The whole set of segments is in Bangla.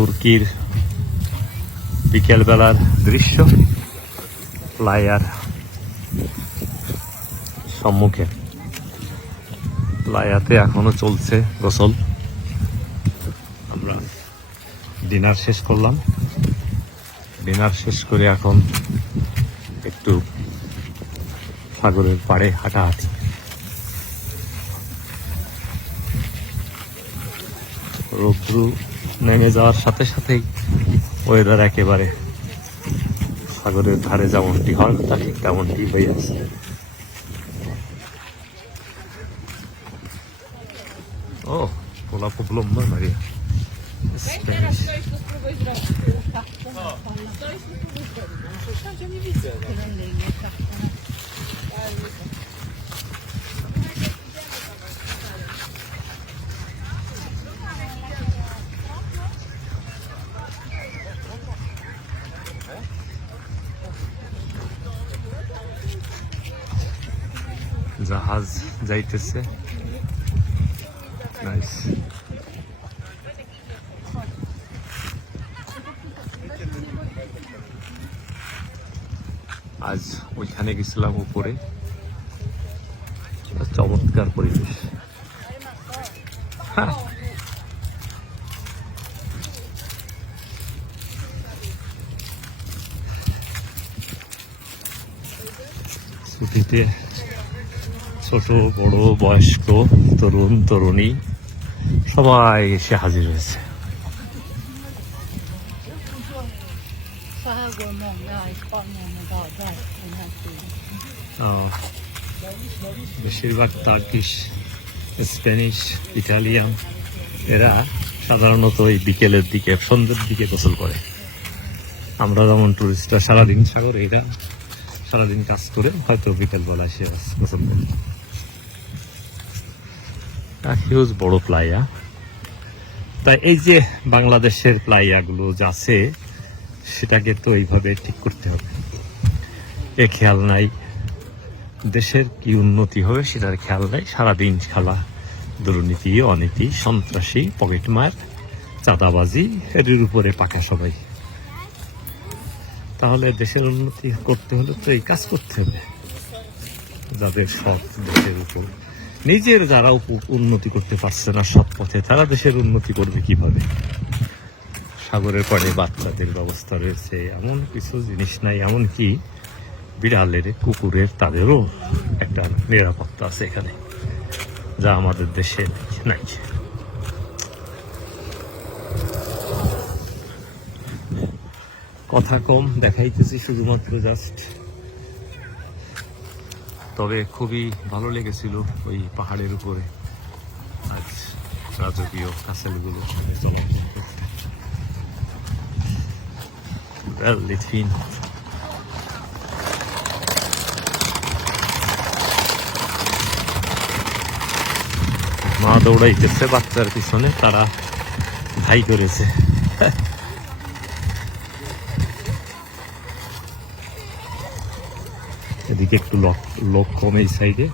তুর্কির বিকেলবেলার দৃশ্য, প্লায়ার সম্মুখে। প্লায়াতে এখনও চলছে গোসল। আমরা ডিনার শেষ করলাম। ডিনার শেষ করে এখন একটু সাগরের পাড়ে হাঁটা হাঁটাহাঁটি। রৌদ্রু নেমে যাওয়ার সাথে সাথেই ওয়েদার একেবারে সাগরের ধারে যেমনটি হয় তা ঠিক তেমনটি হয়ে আছে ও পোলা problema Maria. Teraz stoisz, to জাহাজ যাইতেছে। আজ ওইখানে গেছিলাম উপরে। চমৎকার পরিবেশ। হ্যাঁ। ছুটিতে ছোট, বড়, বয়স্ক, তরুণ, তরুণী, সবাই এসে হাজির হয়েছে। বেশিরভাগ টার্কিশ স্প্যানিশ, ইটালিয়ান, এরা সাধারণত এই বিকেলের দিকে, সন্ধ্যের দিকে গোসল করে। আমরা যেমন টুরিস্টরা সারাদিন সাগর, এরা সারাদিন কাজ করে হয়তো বিকেল বেলা এসে গোসল করে। হিউজ বড় প্লাইয়া তাই এই যে বাংলাদেশের প্লাইয়াগুলো যা আছে, সেটাকে তো এইভাবে ঠিক করতে হবে। এ খেয়াল নাই। দেশের কি উন্নতি হবে সেটার খেয়াল নাই। সারাদিন খেলা, দুর্নীতি, অনীতি, সন্ত্রাসী পকেটমার চাঁদাবাজি এর উপরে পাকা সবাই। তাহলে দেশের উন্নতি করতে হলে তো এই কাজ করতে হবে। যাদের সব দেশের উপর। নিজের যারা উন্নতি করতে পারছে না সব পথে, তারা দেশের উন্নতি করবে কীভাবে? সাগরের পাড়ে বাচ্চাদের ব্যবস্থা রয়েছে, এমন কিছু জিনিস নাই এমন কি বিড়ালের, কুকুরের, তাদেরও একটা নিরাপত্তা আছে এখানে, যা আমাদের দেশে নাই। কথা কম দেখাইতেছি শুধুমাত্র জাস্ট তবে খুবই ভালো লেগেছিল ওই পাহাড়ের উপরে। আজ রাজকীয় কাসেলগুলো চলাচল মা দৌড়াইতেছে বাচ্চার পিছনে, তারা ভাই করেছে। এদিকে একটু লোক লোক কম এই সাইডে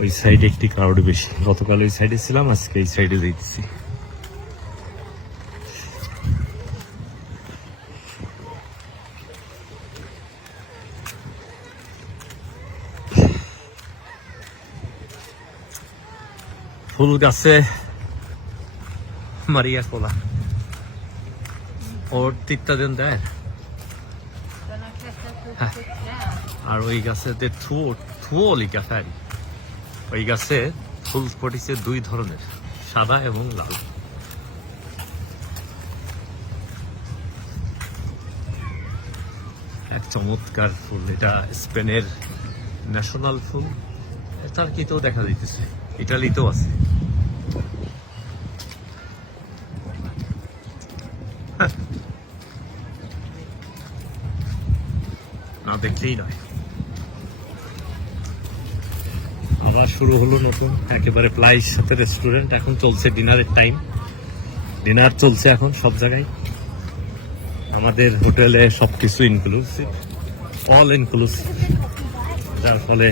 ওই সাইডে একটি ক্রাউড বেশি। গতকাল ওই সাইডে ছিলাম, আজকে এই সাইডে দেখছি। ফুল গাছে মারিয়া কোলা। ওর তিত্তা দেন দেয়। আর ওই গাছেতে থুয়ো থুয়ো লিখা ফ্যারি, ওই গাছে ফুল ফুটেছে দুই ধরনের, সাদা এবং লাল। এক চমৎকার ফুল, এটা স্পেনের ন্যাশনাল ফুল। টার্কিতেও দেখা যাইতেছে, ইটালিতেও আছে। না দেখলেই নয়। শুরু হলো নতুন, একেবারে প্লাইস সাথে রেস্টুরেন্ট এখন চলছে ডিনারের টাইম ডিনার চলছে এখন সব জায়গায়। আমাদের হোটেলে সব কিছু ইনক্লুসিভ অল ইনক্লুসিভ যার ফলে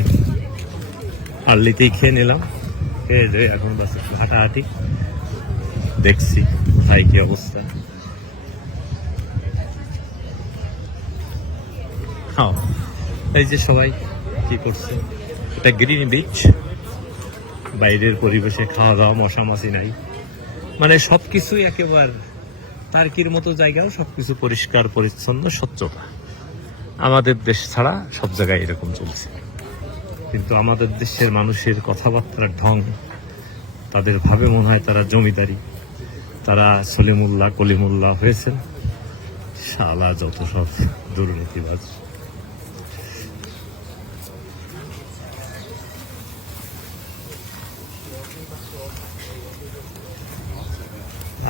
আর্লিতেই খেয়ে নিলাম। খেয়ে যে, এখন বাস হাঁটাহাঁটি। দেখছি ভাই কি অবস্থা। হ্যাঁ এই যে সবাই কি করছে? এটা গ্রিন বিচ বাইরের পরিবেশে খাওয়া দাওয়া, মশা মাছি নাই। মানে সব কিছুই একেবারে তার্কির মতো জায়গাও সব কিছু পরিষ্কার, পরিচ্ছন্ন, স্বচ্ছতা। আমাদের দেশ ছাড়া সব জায়গায় এরকম চলছে। কিন্তু আমাদের দেশের মানুষের কথাবার্তার ঢং, তাদের ভাবে মনে হয় তারা জমিদারি। তারা সলিমুল্লাহ, কলিমুল্লাহ হয়েছেন। শালা যত সব দুর্নীতিবাজ।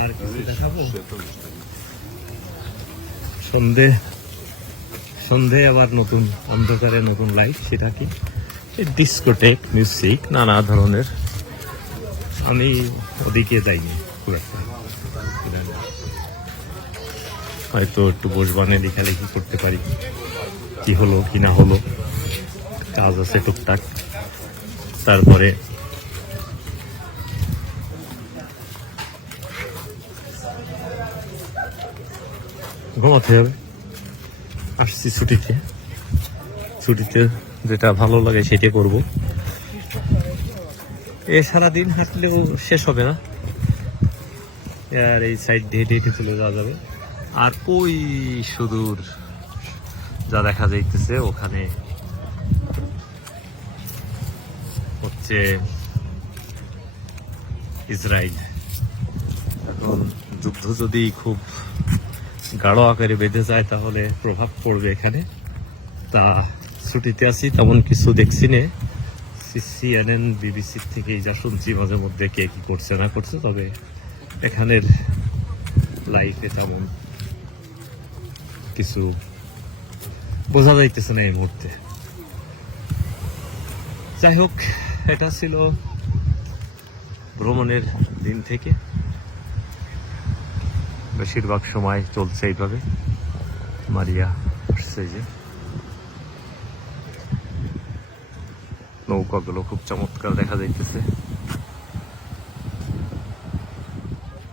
আর কিছু দেখাবো? সন্ধে সন্ধে আবার নতুন অন্ধকারে নতুন লাইট সেটা কি? ডিস্কোটেক মিউজিক নানা ধরনের। আমি ওদিকে যাইনি খুব একটা। হয়তো একটু বসবানে লেখালেখি করতে পারি। কি হলো কি না হলো? কাজ আছে টুকটাক। তারপরে ঘুমাতে হবে। আসছি ছুটিতে। ছুটিতে যেটা ভালো লাগে সেটা করব। এ সারাদিন হাঁটলেও শেষ হবে না। আর এই সাইড দিয়ে হেঁটে চলে যাওয়া যাবে। আর ওই সুদূর যা দেখা যাইতেছে ওখানে। হচ্ছে ইসরায়েল এখন যুদ্ধ যদি খুব গাঢ় আকারে বেঁধে যায়, তাহলে প্রভাব পড়বে এখানে। তা ছুটিতে আছি, তেমন কিছু দেখছি নে। সিএনএন বিবিসির থেকে যা শুনছি মাঝে মধ্যে কে কি করছে, না করছে, তবে এখানের লাইফে তেমন কিছু বোঝা যাইতেছে না এই মুহূর্তে। যাই হোক, এটা ছিল ভ্রমণের দিন থেকে। বেশিরভাগ সময় চলছে এইভাবে। মারিয়া আসছে যে। নৌকাগুলো খুব চমৎকার দেখা যাইতেছে।